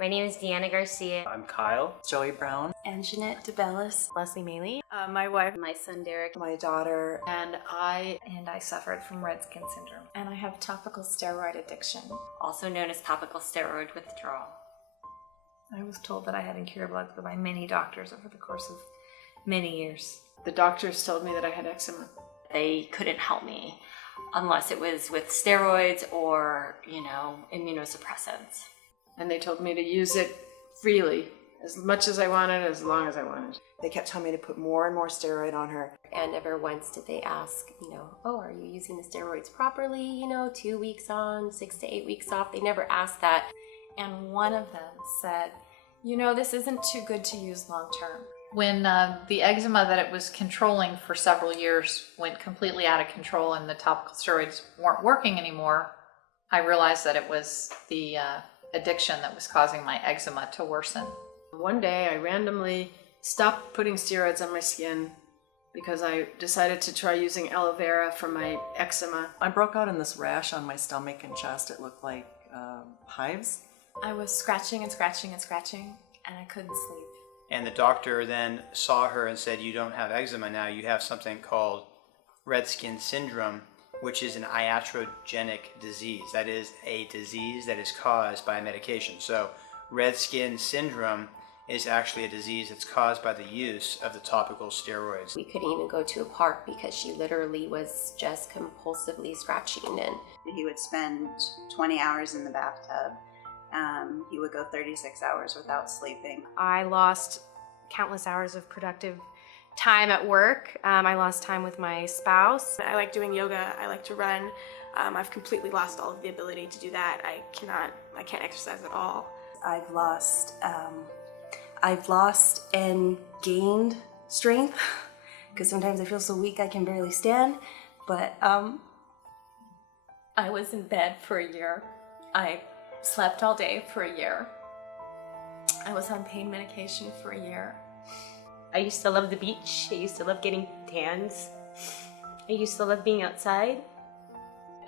My name is Deanna Garcia. I'm Kyle. Joey Brown. And Jeanette DeBellis. Leslie Maley. My wife. My son Derek. My daughter. And I suffered from red skin syndrome. And I have topical steroid addiction. Also known as topical steroid withdrawal. I was told that I had incurable eczema by many doctors over the course of many years. The doctors told me that I had eczema. They couldn't help me unless it was with steroids or, immunosuppressants. And they told me to use it freely, as much as I wanted, as long as I wanted. They kept telling me to put more and more steroid on her. And never once did they ask, are you using the steroids properly? 2 weeks on, 6 to 8 weeks off. They never asked that. And one of them said, this isn't too good to use long term. When the eczema that it was controlling for several years went completely out of control and the topical steroids weren't working anymore, I realized that it was the addiction that was causing my eczema to worsen. One day I randomly stopped putting steroids on my skin because I decided to try using aloe vera for my eczema. I broke out in this rash on my stomach and chest. It looked like hives. I was scratching and scratching and scratching, and I couldn't sleep. And the doctor then saw her and said, you don't have eczema now, you have something called red skin syndrome, which is an iatrogenic disease. That is a disease that is caused by a medication. So red skin syndrome is actually a disease that's caused by the use of the topical steroids. We couldn't even go to a park because she literally was just compulsively scratching. And he would spend 20 hours in the bathtub. He would go 36 hours without sleeping. I lost countless hours of productive time at work. I lost time with my spouse. I like doing yoga. I like to run. I've completely lost all of the ability to do that. I can't exercise at all. I've lost and gained strength because sometimes I feel so weak I can barely stand. But I was in bed for a year. I slept all day for a year. I was on pain medication for a year. I used to love the beach. I used to love getting tans. I used to love being outside.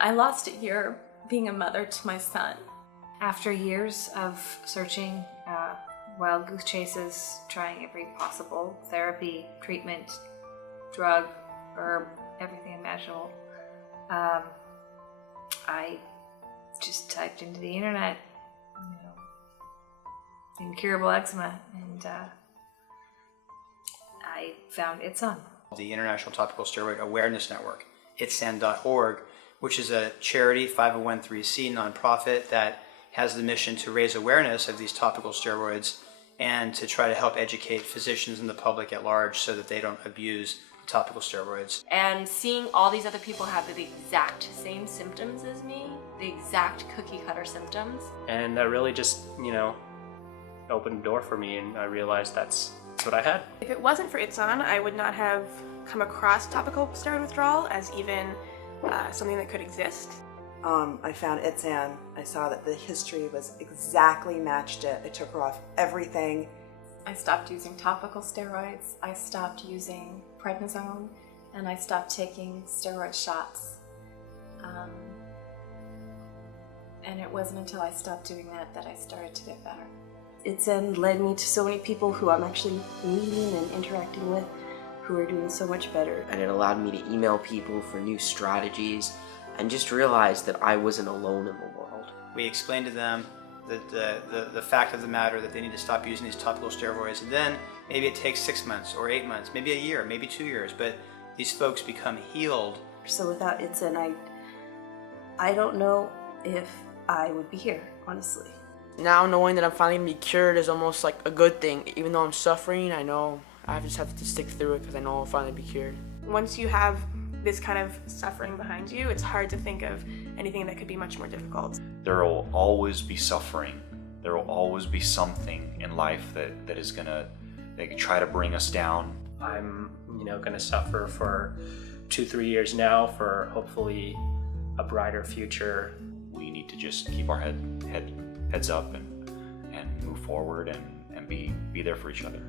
I lost a year being a mother to my son. After years of searching, wild goose chases, trying every possible therapy, treatment, drug, herb, everything imaginable, I just typed into the internet, incurable eczema, and I found ITSAN. The International Topical Steroid Awareness Network, ITSAN.org, which is a charity 501(c) nonprofit that has the mission to raise awareness of these topical steroids and to try to help educate physicians and the public at large so that they don't abuse topical steroids. And seeing all these other people have the exact same symptoms as me, the exact cookie cutter symptoms. And that really just, opened the door for me, and I realized that's what I had. If it wasn't for ITSAN, I would not have come across topical steroid withdrawal as even something that could exist. I found ITSAN. I saw that the history was exactly matched it. I took her off everything. I stopped using topical steroids. I stopped using prednisone, and I stopped taking steroid shots. And it wasn't until I stopped doing that I started to get better. ITSAN led me to so many people who I'm actually meeting and interacting with who are doing so much better. And it allowed me to email people for new strategies and just realize that I wasn't alone in the world. We explained to them the fact of the matter that they need to stop using these topical steroids, and then maybe it takes 6 months or 8 months, maybe a year, maybe 2 years, but these folks become healed. So without ITSAN, I don't know if I would be here, honestly. Now knowing that I'm finally going to be cured is almost like a good thing. Even though I'm suffering, I know I just have to stick through it because I know I'll finally be cured. Once you have this kind of suffering behind you, it's hard to think of anything that could be much more difficult. There will always be suffering. There will always be something in life that is gonna try to bring us down. I'm, gonna suffer for 2-3 years now for hopefully a brighter future. We need to just keep our heads up and move forward and be there for each other.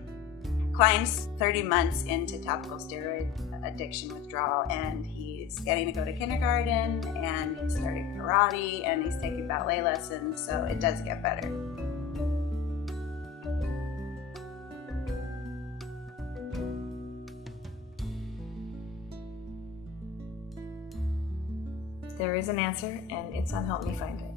Klein's 30 months into topical steroid addiction withdrawal, and he's getting to go to kindergarten, and he's starting karate, and he's taking ballet lessons, so it does get better. there is an answer, and it's on Help Me Find It.